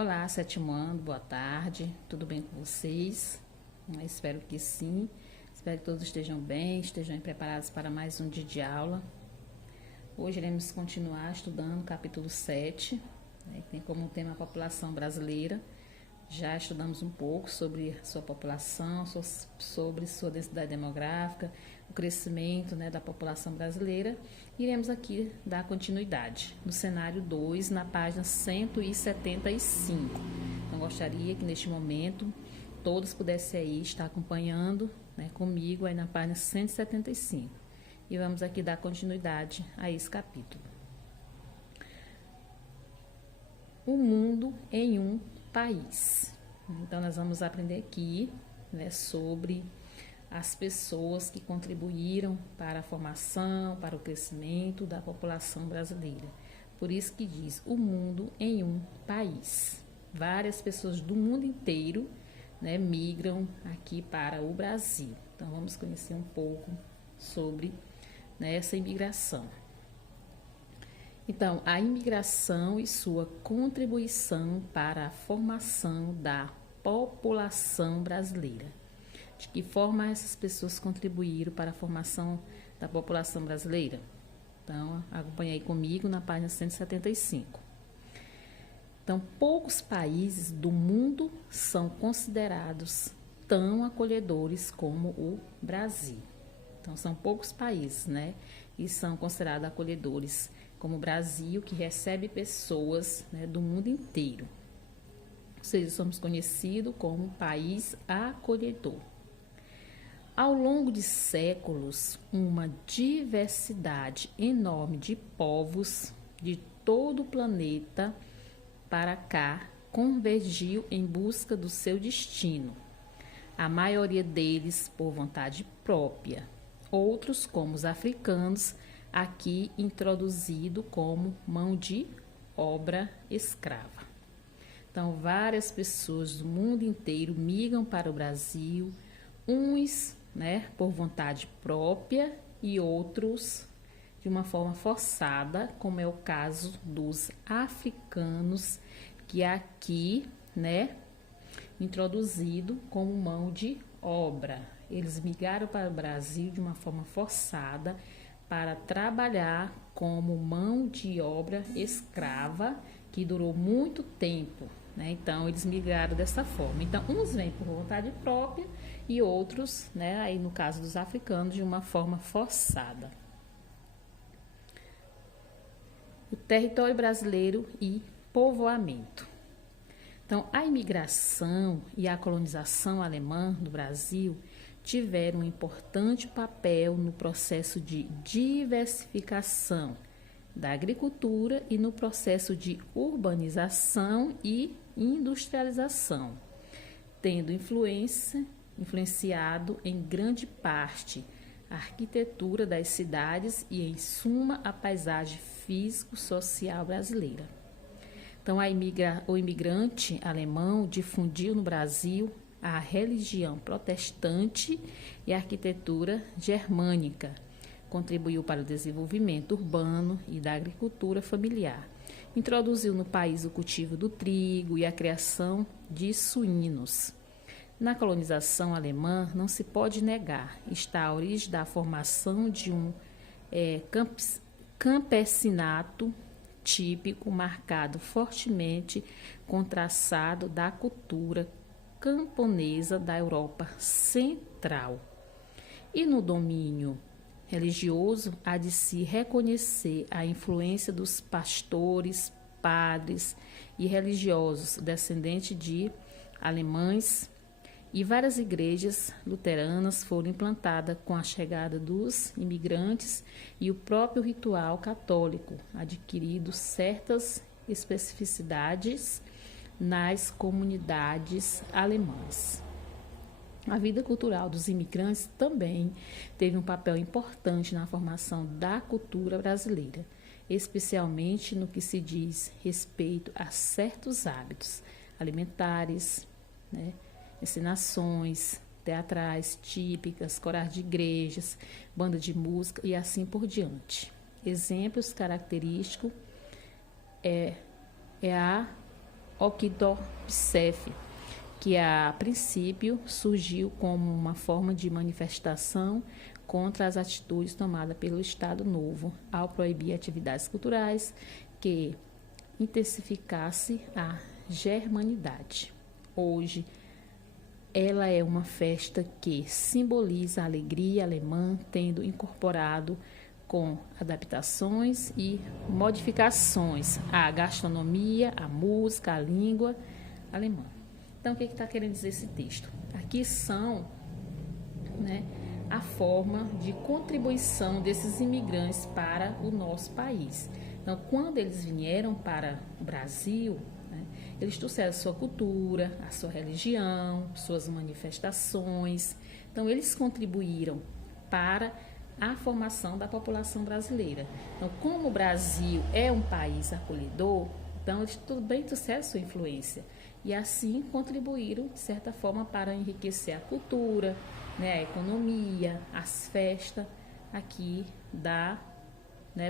Olá, sétimo ano, boa tarde, tudo bem com vocês? Espero que sim, espero que todos estejam bem, estejam preparados para mais um dia de aula. Hoje iremos continuar estudando o capítulo 7, que tem como tema a população brasileira. Já estudamos um pouco sobre sua população, sobre sua densidade demográfica, o crescimento da população brasileira. Iremos aqui dar continuidade no cenário 2, na página 175. Então, gostaria que neste momento todos pudessem aí estar acompanhando comigo aí na página 175. E vamos aqui dar continuidade a esse capítulo. O mundo em um país. Então, nós vamos aprender aqui sobre as pessoas que contribuíram para a formação, para o crescimento da população brasileira. Por isso que diz o mundo em um país. Várias pessoas do mundo inteiro migram aqui para o Brasil. Então, vamos conhecer um pouco sobre essa imigração. Então, a imigração e sua contribuição para a formação da população brasileira. De que forma essas pessoas contribuíram para a formação da população brasileira? Então, acompanhe aí comigo na página 175. Então, poucos países do mundo são considerados tão acolhedores como o Brasil. Então, são poucos países, e são considerados acolhedores como o Brasil, que recebe pessoas do mundo inteiro. Ou seja, somos conhecidos como um país acolhedor. Ao longo de séculos, uma diversidade enorme de povos de todo o planeta para cá convergiu em busca do seu destino. A maioria deles por vontade própria. Outros, como os africanos, aqui introduzido como mão de obra escrava. Então, várias pessoas do mundo inteiro migram para o Brasil, uns por vontade própria e outros de uma forma forçada, como é o caso dos africanos, que aqui, introduzido como mão de obra. Eles migraram para o Brasil de uma forma forçada para trabalhar como mão de obra escrava, que durou muito tempo, Então, eles migraram dessa forma. Então, uns vêm por vontade própria e outros, aí no caso dos africanos, de uma forma forçada. O território brasileiro e povoamento. Então, a imigração e a colonização alemã do Brasil tiveram um importante papel no processo de diversificação da agricultura e no processo de urbanização e industrialização, tendo influenciado em grande parte a arquitetura das cidades e, em suma, a paisagem físico-social brasileira. Então, o imigrante alemão difundiu no Brasil a religião protestante e a arquitetura germânica. Contribuiu para o desenvolvimento urbano e da agricultura familiar. Introduziu no país o cultivo do trigo e a criação de suínos. Na colonização alemã, não se pode negar, está a origem da formação de um campesinato típico, marcado fortemente com o traçado da cultura camponesa da Europa Central. E no domínio religioso, há de se reconhecer a influência dos pastores, padres e religiosos descendentes de alemães, e várias igrejas luteranas foram implantadas com a chegada dos imigrantes e o próprio ritual católico, adquirindo certas especificidades nas comunidades alemãs. A vida cultural dos imigrantes também teve um papel importante na formação da cultura brasileira, especialmente no que se diz respeito a certos hábitos alimentares, encenações teatrais típicas, corais de igrejas, banda de música e assim por diante. Exemplos característicos é a Okintopsef, que a princípio surgiu como uma forma de manifestação contra as atitudes tomadas pelo Estado Novo ao proibir atividades culturais que intensificasse a germanidade. Hoje, ela é uma festa que simboliza a alegria alemã, tendo incorporado com adaptações e modificações a gastronomia, a música, a língua alemã. Então, o que está querendo dizer esse texto? Aqui são, né, a forma de contribuição desses imigrantes para o nosso país. Então, quando eles vieram para o Brasil, né, eles trouxeram a sua cultura, a sua religião, suas manifestações. Então, eles contribuíram para a formação da população brasileira. Então, como o Brasil é um país acolhedor, então eles também trouxeram sua influência. E assim contribuíram, de certa forma, para enriquecer a cultura, né, a economia, as festas aqui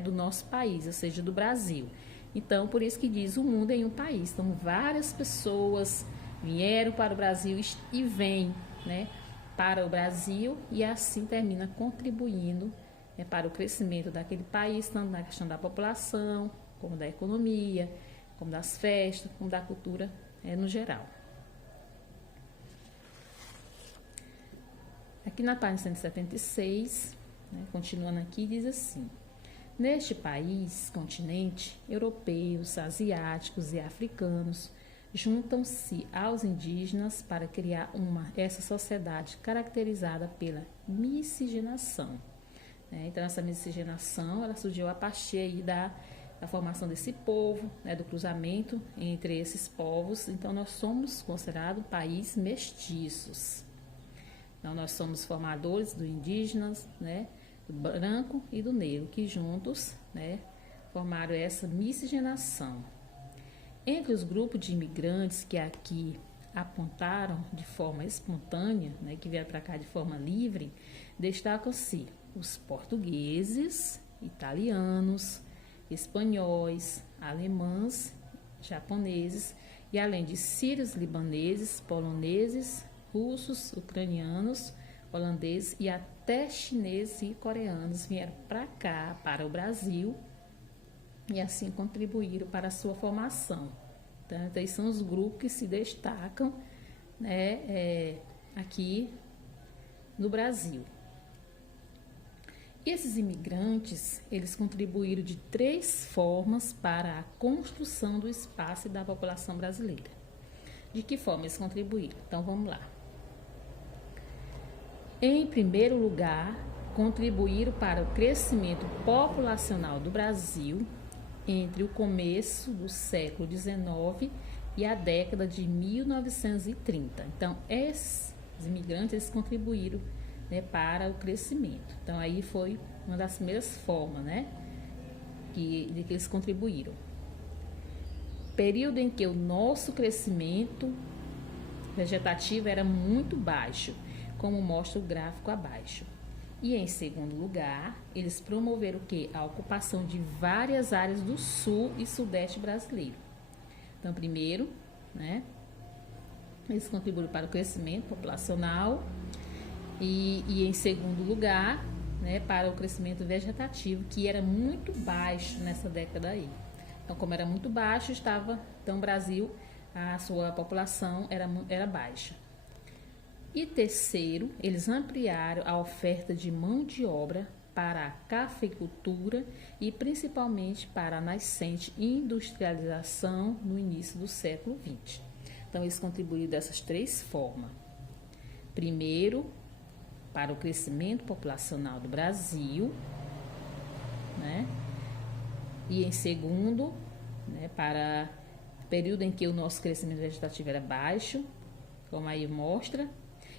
do nosso país, ou seja, do Brasil. Então, por isso que diz o mundo em um país. Então, várias pessoas vieram para o Brasil e vêm, né, para o Brasil e assim termina contribuindo, né, para o crescimento daquele país, tanto na questão da população, como da economia, como das festas, como da cultura no geral. Aqui na página 176, né, continuando aqui, diz assim: neste país, continente, europeus, asiáticos e africanos juntam-se aos indígenas para criar essa sociedade caracterizada pela miscigenação. Então, essa miscigenação ela surgiu a partir aí da formação desse povo, né, do cruzamento entre esses povos. Então, nós somos considerados país mestiços. Então, nós somos formadores do indígenas, né, do branco e do negro, que juntos, né, formaram essa miscigenação. Entre os grupos de imigrantes que aqui apontaram de forma espontânea, né, que vieram para cá de forma livre, destacam-se os portugueses, italianos, espanhóis, alemães, japoneses e além de sírios, libaneses, poloneses, russos, ucranianos, holandeses e até chineses e coreanos vieram para cá, para o Brasil, e assim contribuíram para a sua formação. Então, esses são os grupos que se destacam, né, aqui no Brasil. E esses imigrantes, eles contribuíram de 3 formas para a construção do espaço e da população brasileira. De que forma eles contribuíram? Então, vamos lá. Em primeiro lugar, contribuíram para o crescimento populacional do Brasil entre o começo do século XIX e a década de 1930. Então, esses imigrantes eles contribuíram, né, para o crescimento. Então, aí foi uma das primeiras formas, né, de que eles contribuíram. Período em que o nosso crescimento vegetativo era muito baixo, como mostra o gráfico abaixo. E em segundo lugar, eles promoveram o quê? A ocupação de várias áreas do sul e sudeste brasileiro. Então, primeiro, né, eles contribuíram para o crescimento populacional e em segundo lugar, né, para o crescimento vegetativo, que era muito baixo nessa década aí. Então, como era muito baixo, então o Brasil, a sua população era baixa. E terceiro, eles ampliaram a oferta de mão de obra para a cafeicultura e principalmente para a nascente industrialização no início do século XX. Então, eles contribuíram dessas 3 formas. Primeiro, para o crescimento populacional do Brasil, né? E em segundo, né, para o período em que o nosso crescimento vegetativo era baixo, como aí mostra.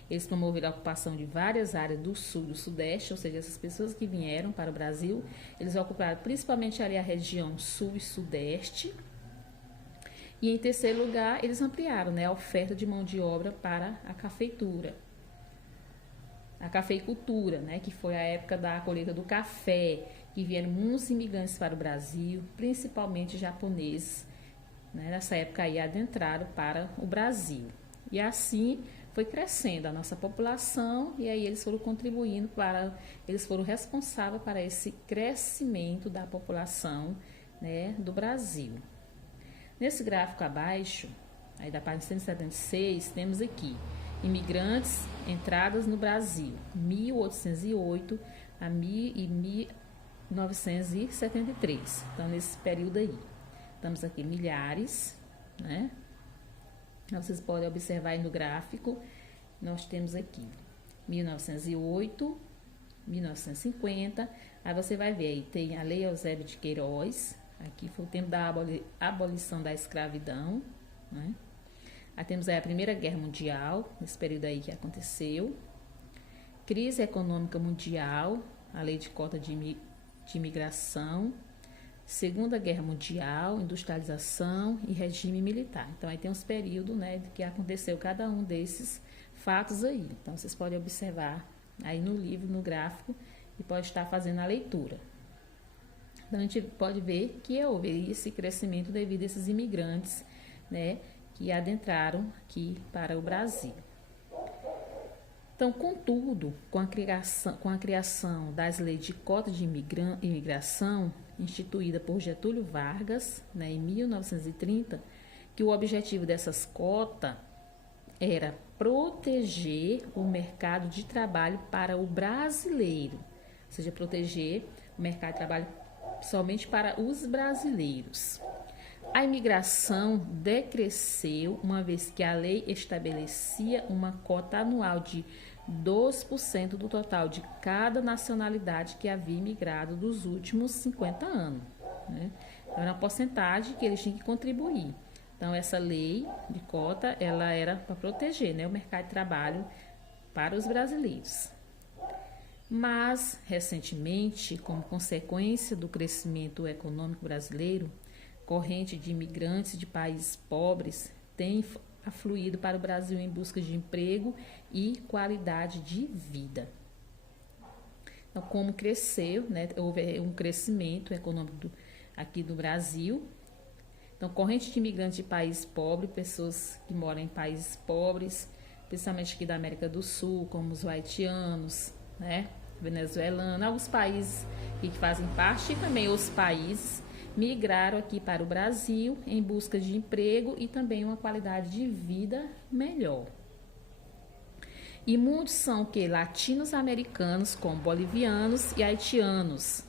Eles promoveram a ocupação de várias áreas do sul e do sudeste, ou seja, essas pessoas que vieram para o Brasil, eles ocuparam principalmente ali a região sul e sudeste. E em terceiro lugar, eles ampliaram, né, a oferta de mão de obra para a cafeicultura, né, que foi a época da colheita do café, que vieram muitos imigrantes para o Brasil, principalmente japoneses, né, nessa época aí adentraram para o Brasil. E assim foi crescendo a nossa população e aí eles foram contribuindo eles foram responsáveis para esse crescimento da população, né, do Brasil. Nesse gráfico abaixo, aí da página 176, temos aqui imigrantes, entradas no Brasil, 1808 a 1973. Então, nesse período aí, estamos aqui milhares, né? Vocês podem observar aí no gráfico, nós temos aqui 1908, 1950, aí você vai ver aí, tem a Lei Eusébio de Queiroz, aqui foi o tempo da abolição da escravidão, né? Aí temos aí a Primeira Guerra Mundial, nesse período aí que aconteceu, crise econômica mundial, a lei de cota de imigração, Segunda Guerra Mundial, industrialização e regime militar. Então, aí tem uns períodos, né, que aconteceu cada um desses fatos aí. Então, vocês podem observar aí no livro, no gráfico, e pode estar fazendo a leitura. Então, a gente pode ver que houve esse crescimento devido a esses imigrantes, né, que adentraram aqui para o Brasil. Então, contudo, com a criação das leis de cota de imigração, instituída por Getúlio Vargas, né, em 1930, que o objetivo dessas cotas era proteger o mercado de trabalho para o brasileiro, ou seja, proteger o mercado de trabalho somente para os brasileiros. A imigração decresceu, uma vez que a lei estabelecia uma cota anual de 2% do total de cada nacionalidade que havia imigrado dos últimos 50 anos. Né? Era uma porcentagem que eles tinham que contribuir. Então, essa lei de cota, ela era para proteger, né, o mercado de trabalho para os brasileiros. Mas, recentemente, como consequência do crescimento econômico brasileiro, corrente de imigrantes de países pobres tem afluído para o Brasil em busca de emprego e qualidade de vida. Então, como cresceu, né, houve um crescimento econômico aqui do Brasil. Então, corrente de imigrantes de países pobres, pessoas que moram em países pobres, principalmente aqui da América do Sul, como os haitianos, né, venezuelanos, alguns países que fazem parte e também os países migraram aqui para o Brasil em busca de emprego e também uma qualidade de vida melhor. E muitos são que latinos-americanos, como bolivianos e haitianos.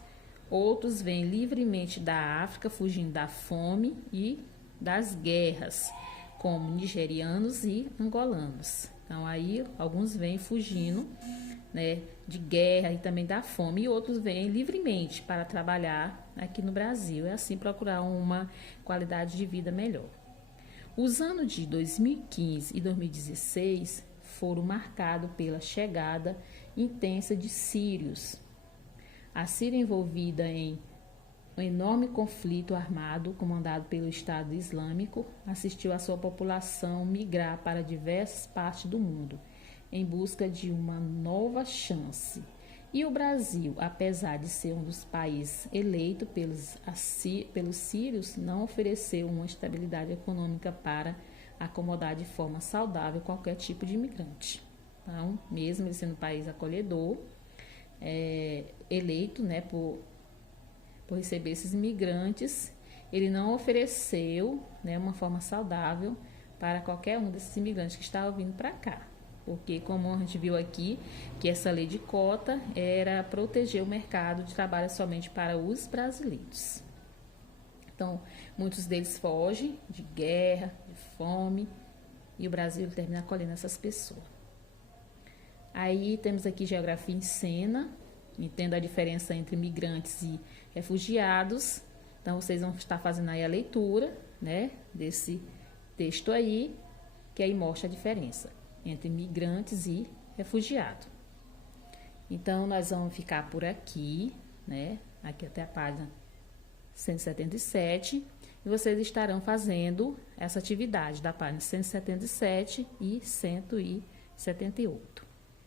Outros vêm livremente da África, fugindo da fome e das guerras, como nigerianos e angolanos. Então, aí, alguns vêm fugindo, né, de guerra e também da fome, e outros vêm livremente para trabalhar aqui no Brasil e assim procurar uma qualidade de vida melhor. Os anos de 2015 e 2016 foram marcados pela chegada intensa de sírios. A Síria, envolvida em um enorme conflito armado comandado pelo Estado Islâmico, assistiu a sua população migrar para diversas partes do mundo em busca de uma nova chance. E o Brasil, apesar de ser um dos países eleitos pelos sírios, não ofereceu uma estabilidade econômica para acomodar de forma saudável qualquer tipo de imigrante. Então, mesmo ele sendo um país acolhedor, eleito, né, por receber esses imigrantes, ele não ofereceu, né, uma forma saudável para qualquer um desses imigrantes que estavam vindo para cá. Porque, como a gente viu aqui, que essa lei de cota era proteger o mercado de trabalho somente para os brasileiros. Então, muitos deles fogem de guerra, de fome, e o Brasil termina acolhendo essas pessoas. Aí temos aqui geografia em cena, entenda a diferença entre migrantes e refugiados. Então, vocês vão estar fazendo aí a leitura, né, desse texto aí, que aí mostra a diferença entre migrantes e refugiados. Então, nós vamos ficar por aqui, né, aqui até a página 177, e vocês estarão fazendo essa atividade da página 177 e 178.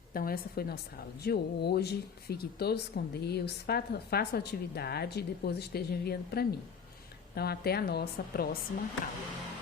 Então, essa foi nossa aula de hoje. Fiquem todos com Deus, façam a atividade e depois estejam enviando para mim. Então, até a nossa próxima aula.